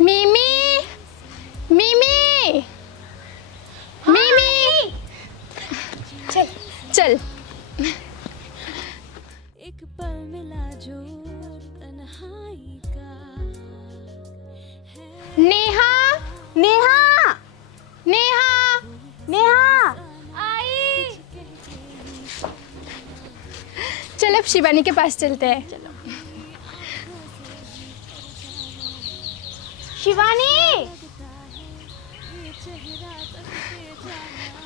मिमी, मिमी, मिमी, चल चल। एक पल मिला जो तन्हाई का। नेहा, नेहा, नेहा, नेहा आई। चल अब शिवानी के पास चलते हैं। चलो। शिवानी,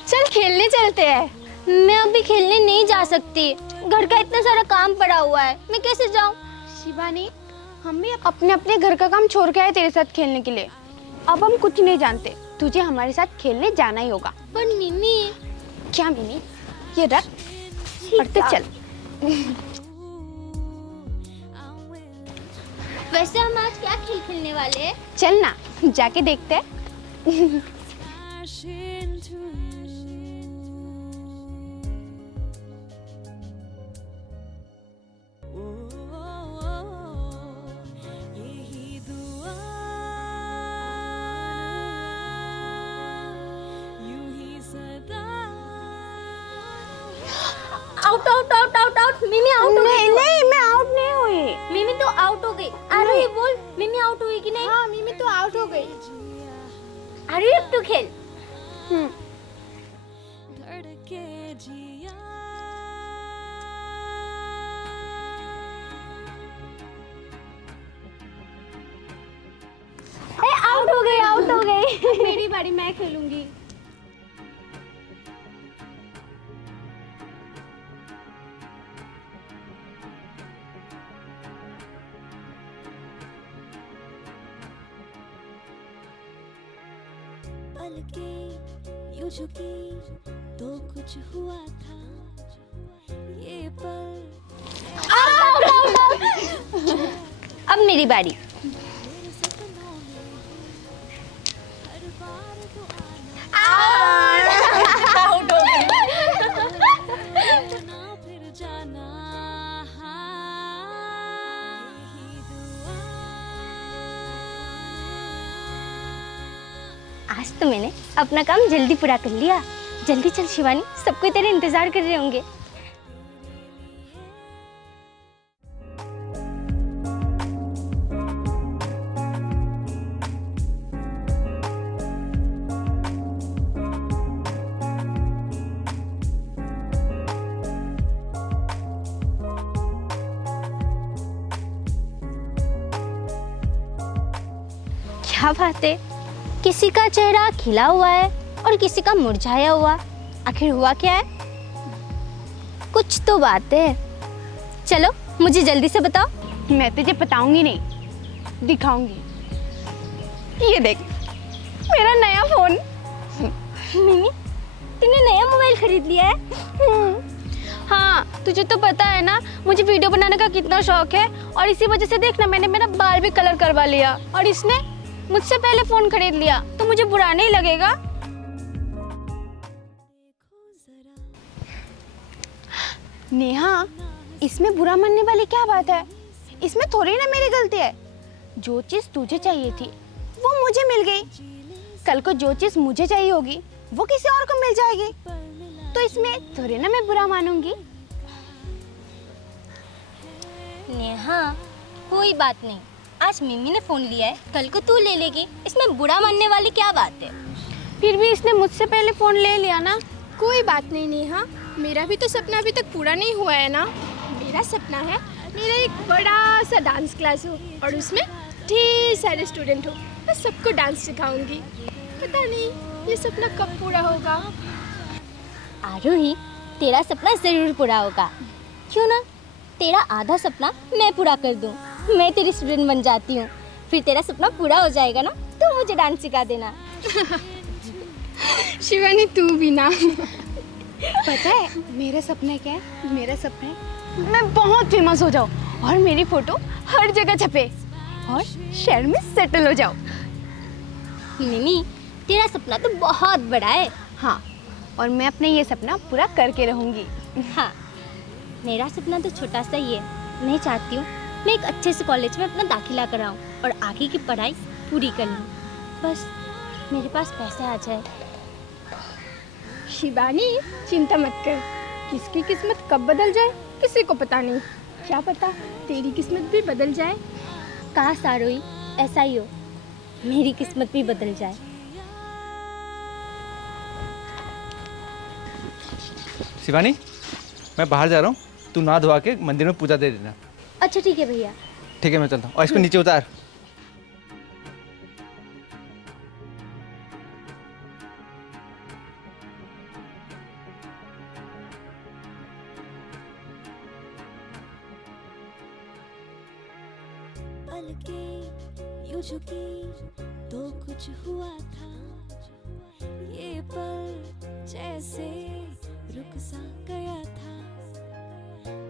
चल खेलने चलते हैं। मैं अभी खेलने नहीं जा सकती, घर का इतना सारा काम पड़ा हुआ है, मैं कैसे जाऊँ? शिवानी, हम भी अपने अपने घर का काम छोड़ के आए तेरे साथ खेलने के लिए। अब हम कुछ नहीं जानते, तुझे हमारे साथ खेलने जाना ही होगा। पर मिमी। क्या मिमी? ये रख, पढ़ते चल। वैसे हम आज क्या खेल खेलने वाले हैं? चल ना, जाके देखते हैं। Out out out out out. मिमी आउट हो गई। नहीं नहीं, मैं आउट नहीं हुई। मिमी तो आउट हो गई। अरे बोल, मिमी आउट हुई कि नहीं? हाँ, मिमी तो आउट हो गई। अरे अब तू खेल। धड़के जिया आउट हो गई, आउट हो गई। मेरी बारी, मैं खेलूंगी। पलके यूं झुकी तो कुछ हुआ था ये पल। अब मेरी बारी। मेरे सपनों में हर बार तो आना। आउट हो गई। ना फिर जाना। यही दुआ। आज तो मैंने अपना काम जल्दी पूरा कर लिया। जल्दी चल शिवानी, सबको तेरे इंतजार कर रहे होंगे। क्या बात है, किसी का चेहरा खिला हुआ है और किसी का मुरझाया हुआ। आखिर हुआ क्या है? कुछ तो बात है। चलो मुझे जल्दी से बताओ। मैं तुझे बताऊंगी नहीं, दिखाऊंगी। ये देख, मेरा नया फोन। मिमी, तूने नया मोबाइल खरीद लिया है? हाँ, तुझे तो पता है ना मुझे वीडियो बनाने का कितना शौक है, और इसी वजह से देखना मैंने मेरा बाल भी कलर करवा लिया। और इसने मुझसे पहले फोन खरीद लिया, तो मुझे बुरा नहीं लगेगा? नेहा, इसमें बुरा मानने वाली क्या बात है? इसमें थोड़ी ना मेरी गलती है। जो चीज तुझे चाहिए थी वो मुझे मिल गई। कल को जो चीज मुझे चाहिए होगी वो किसी और को मिल जाएगी, तो इसमें थोड़ी ना मैं बुरा मानूंगी। नेहा, कोई बात नहीं। आज मिमी ने फोन लिया है, कल को तू ले लेगी। इसमें बुरा मानने वाली क्या बात है? फिर भी इसने मुझसे पहले फोन ले लिया ना। कोई बात नहीं नेहा, मेरा भी तो सपना अभी तक पूरा नहीं हुआ है ना। मेरा सपना है मेरा एक बड़ा सा डांस क्लास हो और उसमें ढेर सारे स्टूडेंट हो। मैं सबको डांस सिखाऊंगी। पता नहीं ये सपना कब पूरा होगा। आरोही, तेरा सपना जरूर पूरा होगा। क्यों ना तेरा आधा सपना मैं पूरा कर दूं। मैं तेरी स्टूडेंट बन जाती हूँ, फिर तेरा सपना पूरा हो जाएगा ना, तो मुझे डांस सिखा देना। शिवानी, तू भी ना। पता है मेरा सपना क्या है? मेरा सपना है मैं बहुत फेमस हो जाऊँ और मेरी फोटो हर जगह छपे और शहर में सेटल हो जाऊँ। मिमी, तेरा सपना तो बहुत बड़ा है। हाँ, और मैं अपना ये सपना पूरा करके रहूँगी। हाँ, मेरा सपना तो छोटा सा ही है। मैं चाहती हूँ मैं एक अच्छे से कॉलेज में अपना दाखिला कराऊँ और आगे की पढ़ाई पूरी कर लूँ। बस मेरे पास पैसे आ जाए। शिवानी चिंता मत कर, किसकी किस्मत कब बदल जाए किसी को पता नहीं। क्या पता तेरी किस्मत भी बदल जाए। काश आरोही ऐसा ही हो, मेरी किस्मत भी बदल जाए। शिवानी, मैं बाहर जा रहा हूँ, तू नहा धोआ के मंदिर में पूजा दे देना। अच्छा ठीक है भैया। ठीक है, मैं चलता हूँ। और इसको नीचे उतार। पलके यूं झुकी तो कुछ हुआ था, ये पल जैसे रुक सा गया था।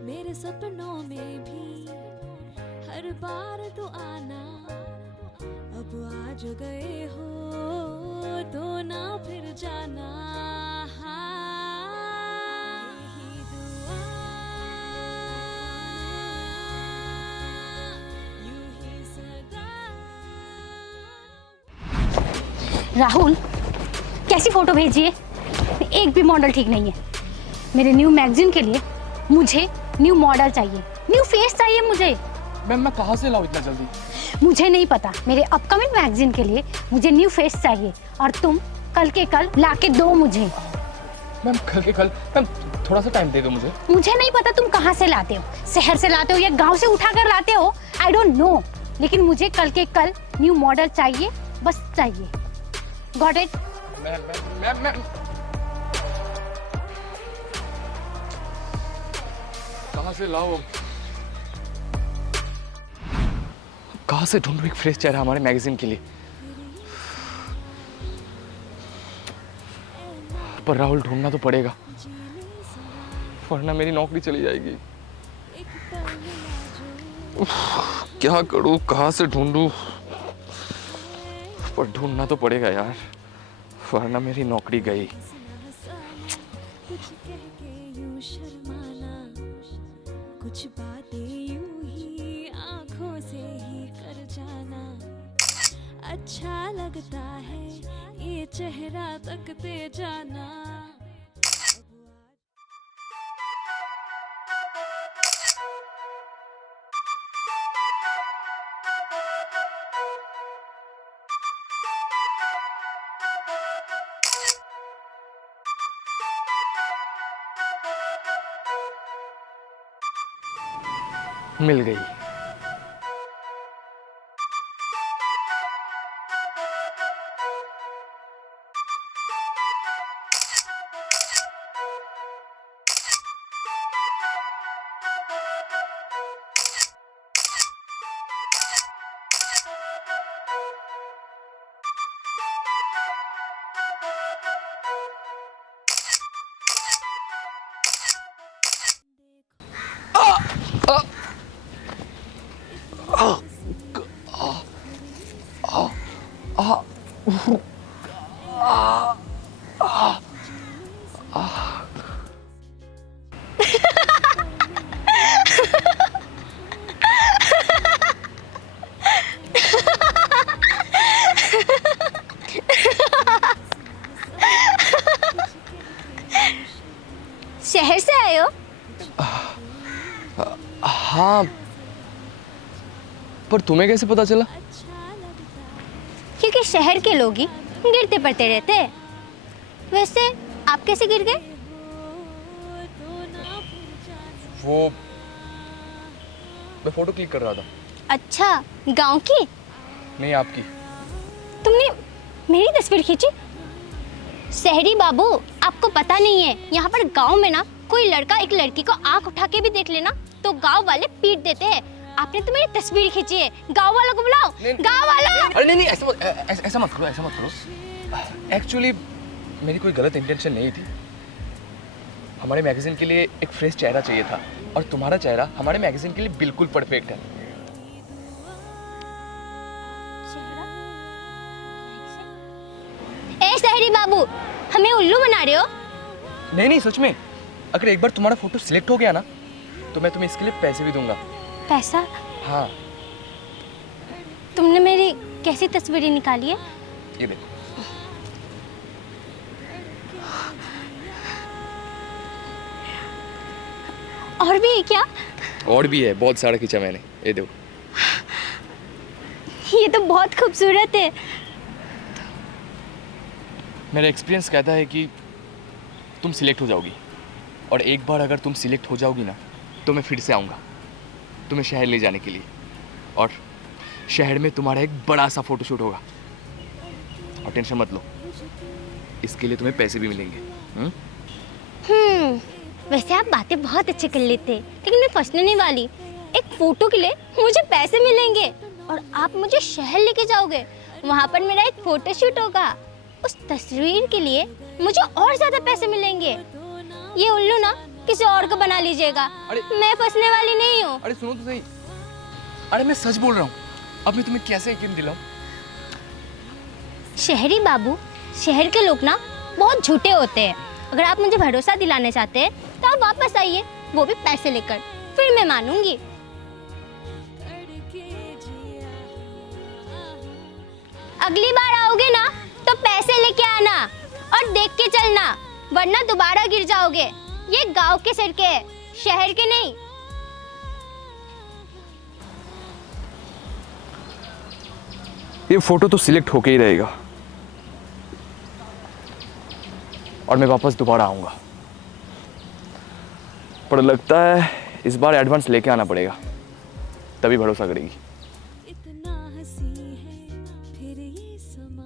मेरे सपनों में भी हर बार तो आना, अब आज गए हो तो ना फिर जाना। यही दुआ, यूं ही सदा। राहुल कैसी फोटो भेजी है? एक भी मॉडल ठीक नहीं है। मेरे न्यू मैगजीन के लिए मुझे न्यू मॉडल चाहिए, न्यू फेस चाहिए मुझे। मैम मैं कहाँ से लाऊं इतना जल्दी? मुझे नहीं पता, मेरे अपकमिंग मैगजीन के लिए मुझे न्यू फेस चाहिए और तुम कल के कल लाके दो मुझे। मैम कल के कल? मैम थोड़ा सा टाइम दे दो मुझे। मुझे नहीं पता तुम कहाँ से लाते हो, शहर से लाते हो या गांव से उठा कर लाते हो, आई डोंट नो, लेकिन मुझे कल के कल न्यू मॉडल चाहिए, बस चाहिए। Got it? मैम कहाँ से लाओ? कहाँ से ढूंढूं एक फ्रेश चेहरा हमारे मैगजीन के लिए? पर राहुल ढूंढना तो पड़ेगा, वरना मेरी नौकरी चली जाएगी। क्या करूं, कहाँ से ढूंढूं? पर ढूंढना तो पड़ेगा यार, वरना मेरी नौकरी गई। कुछ कह के यूं शर्माना, कुछ बातें यूं ही आंखों से ही कर जाना। अच्छा लगता है ये चेहरा तकते जाना। मिल गई। शहर से आए हो? हाँ, पर तुम्हें कैसे पता चला? क्योंकि शहर के लोग ही गिरते पड़ते रहते हैं। वैसे आप कैसे गिर गए? वो मैं फोटो क्लिक कर रहा था। अच्छा, गांव की? नहीं, आपकी। तुमने मेरी तस्वीर खींची? शहरी बाबू, आपको पता नहीं है, यहाँ पर गांव में ना कोई लड़का एक लड़की को आंख उठा के भी देख लेना तो गांव वाले पीट देते हैं। आपने तो मेरी तस्वीर खींची है, गांव वालों को बुलाओ। गांव वालों! अरे नहीं, ऐसा मत करो, ऐसा मत करो। एक्चुअली मेरी कोई गलत इंटेंशन नहीं थी। हमारे मैगजीन के लिए एक फ्रेश चेहरा चाहिए था और तुम्हारा चेहरा हमारे मैगजीन के लिए बिल्कुल परफेक्ट है। ए शहरी बाबू, हमें उल्लू बना रहे हो? नहीं, सच में। अगर एक बार तुम्हारा फोटो सिलेक्ट हो गया ना तो मैं तुम्हें इसके लिए पैसे भी दूंगा। पैसा? हाँ। तुमने मेरी कैसी तस्वीरें निकाली है? ये देखो। और भी है क्या? और भी है, बहुत सारा खींचा मैंने, ये देखो। ये तो बहुत खूबसूरत है। मेरा एक्सपीरियंस कहता है कि तुम सिलेक्ट हो जाओगी, और एक बार अगर तुम सिलेक्ट हो जाओगी ना तो मैं फिर से आऊँगा तुम्हें शहर ले जाने के लिए, और शहर में तुम्हारा एक बड़ा सा फोटोशूट होगा। और टेंशन मत लो, इसके लिए तुम्हें पैसे भी मिलेंगे। वैसे आप बातें बहुत अच्छे कर लेते हैं, लेकिन मैं फंसने नहीं वाली। एक फोटो के लिए मुझे पैसे मिलेंगे और आप मुझे शहर लेके जाओगे, वहाँ पर मेरा एक फोटोशूट होगा, उस तस्वीर के लिए मुझे और ज्यादा पैसे मिलेंगे। ये उल्लू ना किसी और को बना लीजिएगा, मैं फंसने वाली नहीं हूँ। अरे सुनो तो सही, अरे मैं सच बोल रहा हूँ, अब मैं तुम्हें कैसे यकीन दिलाऊं? शहरी बाबू, शहर के लोग ना बहुत झूठे होते हैं। अगर आप मुझे भरोसा दिलाने चाहते हैं तो आप वापस आइए, वो भी पैसे लेकर, फिर मैं मानूंगी। अगली बार आओगे ना तो पैसे लेके आना और देख के चलना, वरना दोबारा गिर जाओगे। ये गांव के सड़कें हैं, शहर के नहीं। ये फोटो तो सिलेक्ट होके ही रहेगा, और मैं वापस दोबारा आऊंगा, पर लगता है इस बार एडवांस लेके आना पड़ेगा, तभी भरोसा करेगी। इतना हंसी है फिर ये समा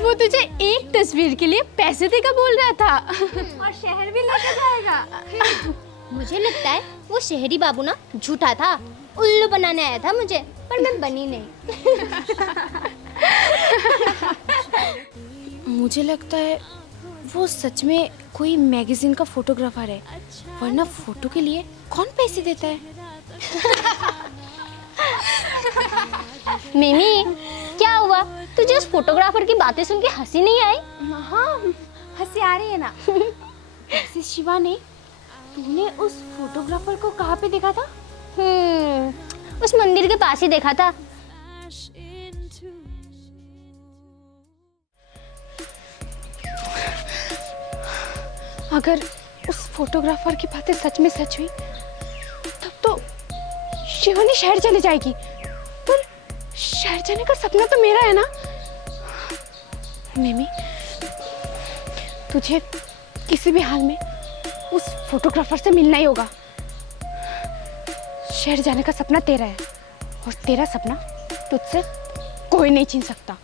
वो तुझे एक तस्वीर के लिए पैसे देकर बोल रहा था और शहर भी लेकर जाएगा। मुझे लगता है वो शहरी बाबू ना झूठा था, उल्लू बनाने आया था मुझे, पर मैं बनी नहीं। मुझे लगता है वो सच में कोई मैगजीन का फोटोग्राफर है, वरना फोटो के लिए कौन पैसे देता है। मिमी, क्या हुआ? तुझे उस फोटोग्राफर की बातें सुन के हंसी नहीं आई? हाँ, हंसी आ रही है ना। वैसे शिवानी, तूने उस फोटोग्राफर को कहाँ पे देखा था? उस मंदिर के पास ही देखा था। अगर उस फोटोग्राफर की बातें सच में सच हुई, तब तो शिवानी शहर चली जाएगी। पर शहर जाने का सपना तो मेरा है ना। मिमी, तुझे किसी भी हाल में उस फोटोग्राफर से मिलना ही होगा। शहर जाने का सपना तेरा है, और तेरा सपना तुझसे कोई नहीं छीन सकता।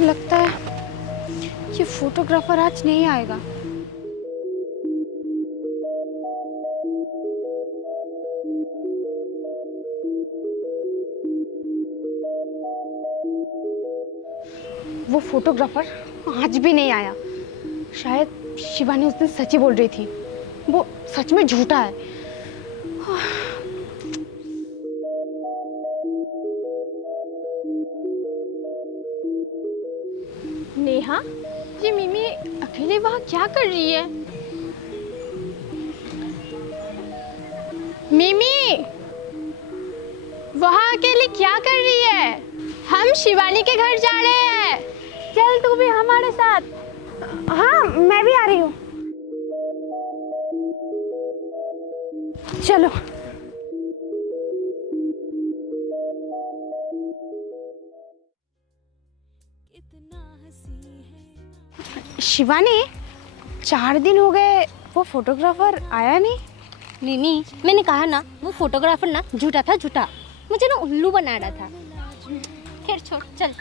लगता है ये फोटोग्राफर आज नहीं आएगा। वो फोटोग्राफर आज भी नहीं आया। शायद शिवानी उस दिन सच ही बोल रही थी, वो सच में झूठा है। नेहा, ये मिमी अकेले वहाँ क्या कर रही है? मिमी, वहाँ अकेले क्या कर रही है? हम शिवानी के घर जा रहे हैं, चल तू भी हमारे साथ। हाँ, मैं भी आ रही हूँ। चलो। शिवानी, 4 दिन हो गए, वो फोटोग्राफर आया नहीं। मिमी, मैंने कहा ना, वो फोटोग्राफर ना झूठा था, झूठा। मुझे ना उल्लू बना रहा था। खैर छोड़, चल।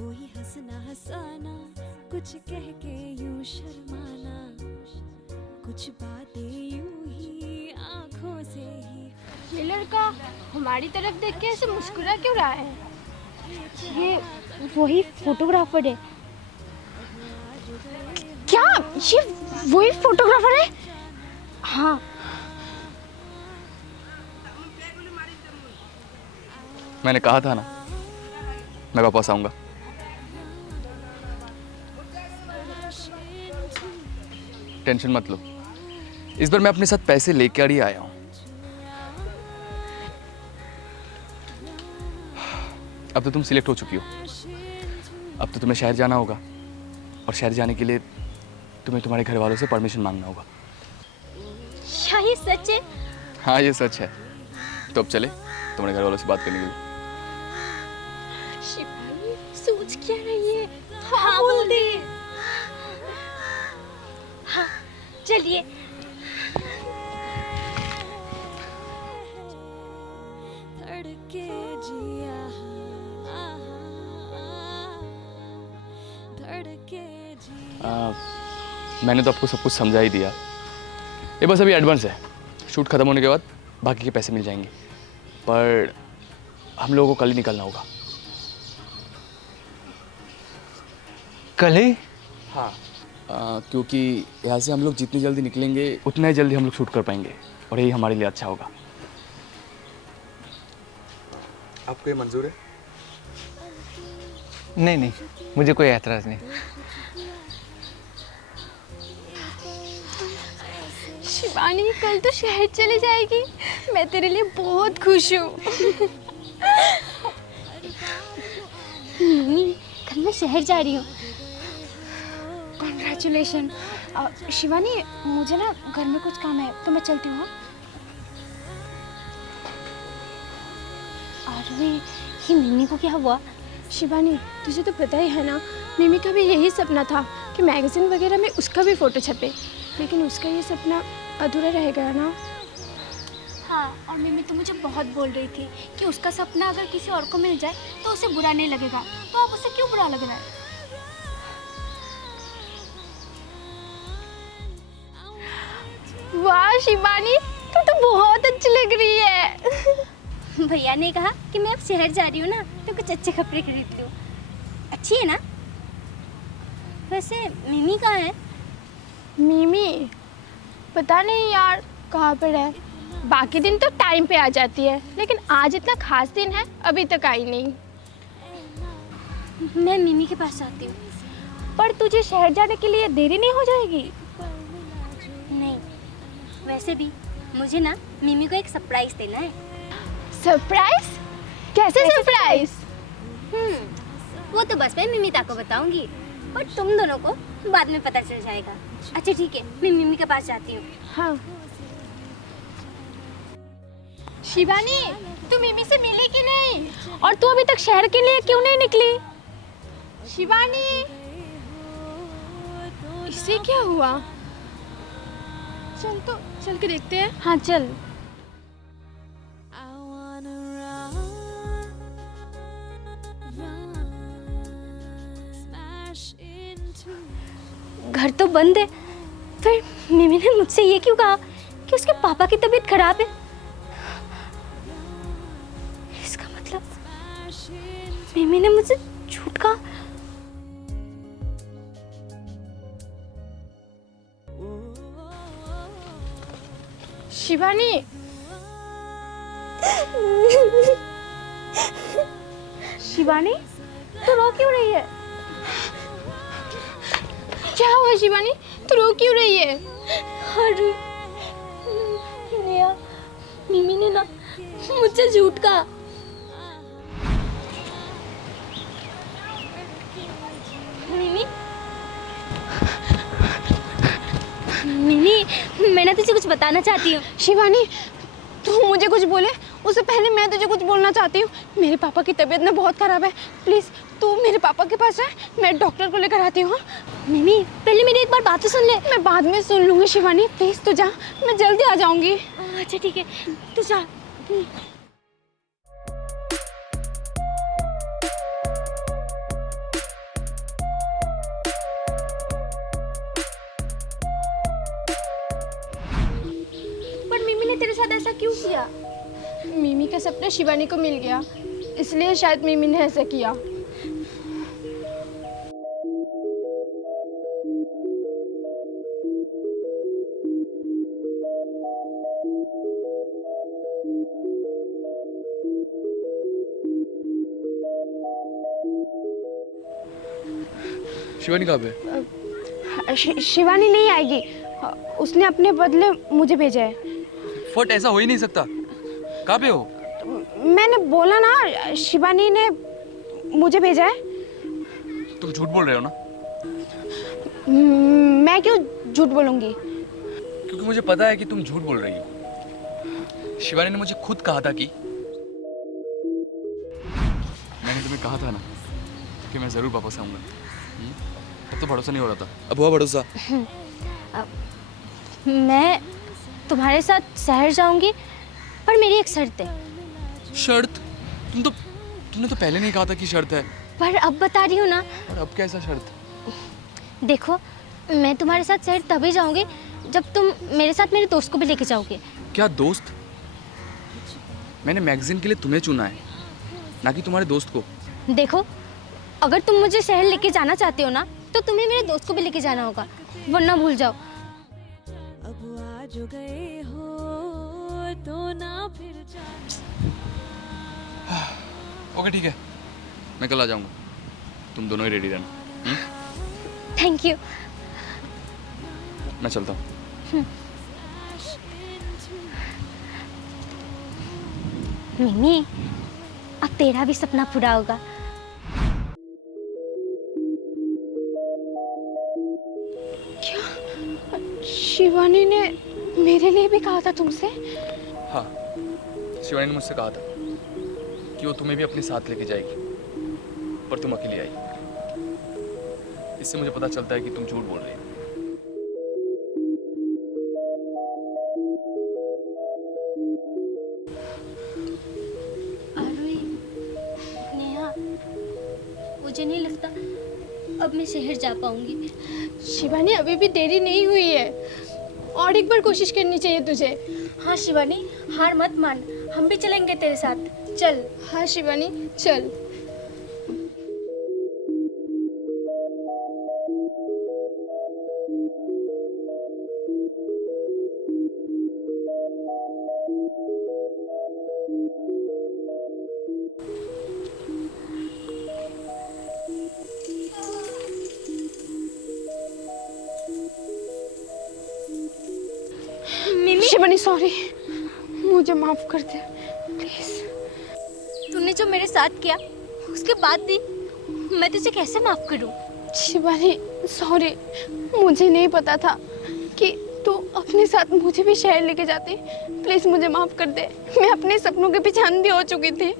वही हंसना हंसाना, कुछ कह के यूं शर्माना, कुछ बातें यूं ही आंखों से ही। ये लड़का हमारी तरफ देख के ऐसे मुस्कुरा क्यों रहा है? ये वही फोटोग्राफर है। क्या ये वही फोटोग्राफर है? हाँ, मैंने कहा था ना, मैं वापस आऊंगा। टेंशन मत लो, इस बार मैं अपने साथ पैसे लेकर ही आया हूं। अब तो तुम सिलेक्ट हो चुकी हो, अब तो तुम्हें शहर जाना होगा, और शहर जाने के लिए तुम्हें तुम्हारे घर वालों से परमिशन मांगना होगा। क्या ये सच है? हाँ, ये सच है। तो अब चले तुम्हारे घर वालों से बात करने के लिए। शिवानी सोच क्या रही है? हाँ बोल दे। हाँ चलिए। धड़के जिया, धड़के जिया। मैंने तो आपको सब कुछ समझा ही दिया, ये बस अभी एडवांस है। शूट खत्म होने के बाद बाकी के पैसे मिल जाएंगे, पर हम लोगों को कल ही निकलना होगा। कल ही? हाँ, क्योंकि यहाँ से हम लोग जितनी जल्दी निकलेंगे उतना ही जल्दी हम लोग शूट कर पाएंगे, और यही हमारे लिए अच्छा होगा। आपको ये मंजूर है? नहीं नहीं, मुझे कोई एतराज़ नहीं। शिवानी कल तो शहर चली जाएगी, मैं तेरे लिए बहुत खुश हूँ। मम्मी, कल मैं शहर जा रही हूँ। कॉन्ग्रेचुलेशन। शिवानी मुझे ना घर में कुछ काम है तो मैं चलती हूँ। अरे ये मिमी को क्या हुआ? शिवानी तुझे तो पता ही है ना, मिमी का भी यही सपना था कि मैगजीन वगैरह में उसका भी फ़ोटो छपे, लेकिन उसका ये सपना अधूरा रह गया ना। हाँ, और मिमी तो मुझे बहुत बोल रही थी कि उसका सपना अगर किसी और को मिल जाए तो उसे बुरा नहीं लगेगा, तो अब उसे क्यों बुरा लग रहा है? वाह शिवानी, तू तो बहुत अच्छी लग रही है। भैया ने कहा कि मैं अब शहर जा रही हूँ ना, तो कुछ अच्छे कपड़े खरीद लूँ। अच्छी है ना? वैसे मिमी कहाँ है? मिमी पता नहीं यार कहाँ पर है। बाकी दिन तो टाइम पे आ जाती है, लेकिन आज इतना खास दिन है, अभी तक आई नहीं। मैं मिमी के पास आती हूँ। पर तुझे शहर जाने के लिए देरी नहीं हो जाएगी? नहीं, वैसे भी मुझे ना मिमी को एक सरप्राइज देना है। सरप्राइज? कैसे सरप्राइज? वो तो बस मैं मिमिता को बताऊंगी, पर तुम दोनों को बाद में पता चल जाएगा। अच्छा ठीक है, मैं मिमी के पास जाती हूँ। हाँ। शिवानी तू मिमी से मिली कि नहीं? और तू अभी तक शहर के लिए क्यों नहीं निकली? शिवानी इसे क्या हुआ? चल तो चल के देखते हैं। हाँ चल। I wanna run, run, smash into. घर तो बंद है, फिर मिमी ने मुझसे ये क्यों कहा कि उसके पापा की तबीयत खराब है? इसका मतलब मिमी ने मुझसे झूठ कहा। शिवानी शिवानी तू रो क्यों रही है? क्या हुआ शिवानी, तू रो क्यों रही है? अरे नेहा, मिमी ने ना मुझसे झूठ कहा। मिमी, मिमी, मैं ना तुझे कुछ बताना चाहती हूँ। शिवानी तू मुझे कुछ बोले उससे पहले मैं तुझे कुछ बोलना चाहती हूँ। मेरे पापा की तबीयत ना बहुत ख़राब है, प्लीज़ तू मेरे पापा के पास रह, मैं डॉक्टर को लेकर आती हूँ। मिमी, पहले मेरी एक बार बात तो सुन ले। मैं बाद में सुन लूँगी शिवानी, प्लीज़ तू जा, मैं जल्दी आ जाऊँगी। अच्छा ठीक है, तू जा। ऐसा क्यों किया? मिमी का सपना शिवानी को मिल गया, इसलिए शायद मिमी ने ऐसा किया। शिवानी कहाँ पे? शिवानी नहीं आएगी, उसने अपने बदले मुझे भेजा है। फट, ऐसा हो ही नहीं सकता। कहाँ पे हो? मैंने बोला ना, शिवानी ने मुझे भेजा है। तुम झूठ बोल रहे हो ना? मैं क्यों झूठ बोलूंगी? क्योंकि मुझे पता है कि तुम झूठ बोल रही हो। शिवानी ने मुझे खुद कहा था कि मैंने तुम्हें कहा था ना कि मैं ज़रूर वापस आऊँगा। अब तो भरोसा नहीं हो रहा था, अब हुआ भरोसा। मैं तुम्हारे साथ शहर जाऊंगी, पर मेरी एक शर्त है। शर्त? तुमने तो पहले नहीं कहा था कि शर्त है। पर अब बता रही हूँ ना। और अब कैसा शर्त? देखो, मैं तुम्हारे साथ शहर तभी जाऊंगी जब तुम मेरे साथ मेरे दोस्त को भी लेके जाओगे। क्या दोस्त? मैंने मैगजीन के लिए तुम्हें चुना है, ना कि तुम्हारे दोस्त को। देखो, अगर तुम मुझे शहर लेके जाना चाहते हो ना, तो तुम्हें मेरे दोस्त को भी लेके जाना होगा, वरना भूल जाओ। अब आ जो गए हो तो ना फिर जा। ओके ठीक है, मैं कल आ जाऊँगा। तुम दोनों ही रेडी रहना। Thank you. मैं चलता हूँ। मिमी, अब तेरा भी सपना पूरा होगा। शिवानी ने मेरे लिए भी कहा था तुमसे? हाँ, शिवानी ने मुझसे कहा था कि वो तुम्हें भी अपने साथ लेके जाएगी, पर तुम अकेली आई। इससे मुझे पता चलता है कि तुम झूठ बोल रही हो। आरोही, नेहा, मुझे नहीं लगता अब मैं शहर जा पाऊंगी। शिवानी, अभी भी देरी नहीं हुई है, और एक बार कोशिश करनी चाहिए तुझे। हाँ शिवानी, हार मत मान, हम भी चलेंगे तेरे साथ, चल। हाँ शिवानी, चल। शिवानी सॉरी, मुझे माफ कर दे प्लीज। तूने जो मेरे साथ किया, उसके बाद भी मैं तुझे कैसे माफ करूं? शिवानी सॉरी, मुझे नहीं पता था कि तू अपने साथ मुझे भी शहर लेके जाती। प्लीज मुझे माफ कर दे, मैं अपने सपनों के पीछे अंधी हो चुकी थी।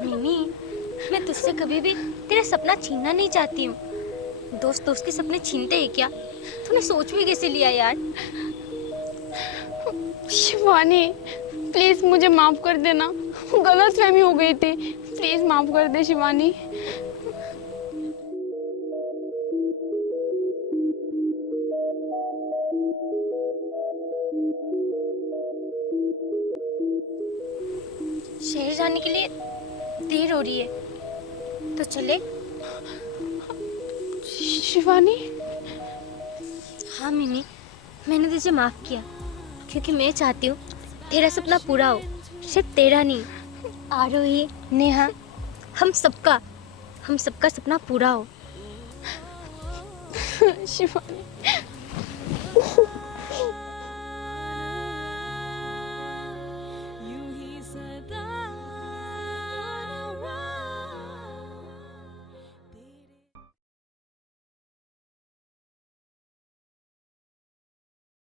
मिमी, मैं तुझसे कभी भी तेरा सपना छीनना नहीं चाहती हूँ। दोस्त दोस्त के सपने छीनते हैं क्या? तूने सोच भी कैसे लिया यार? शिवानी प्लीज मुझे माफ कर देना, गलतफहमी हो गई थी, प्लीज माफ कर दे शिवानी। शहर जाने के लिए देर हो रही है, तो चले? शिवानी, हाँ मिमी, मैंने तुझे माफ किया, क्योंकि मैं चाहती हूँ तेरा सपना पूरा हो, सिर्फ तेरा नहीं, आरोही, नेहा, हम सबका सपना पूरा हो। शिवानी।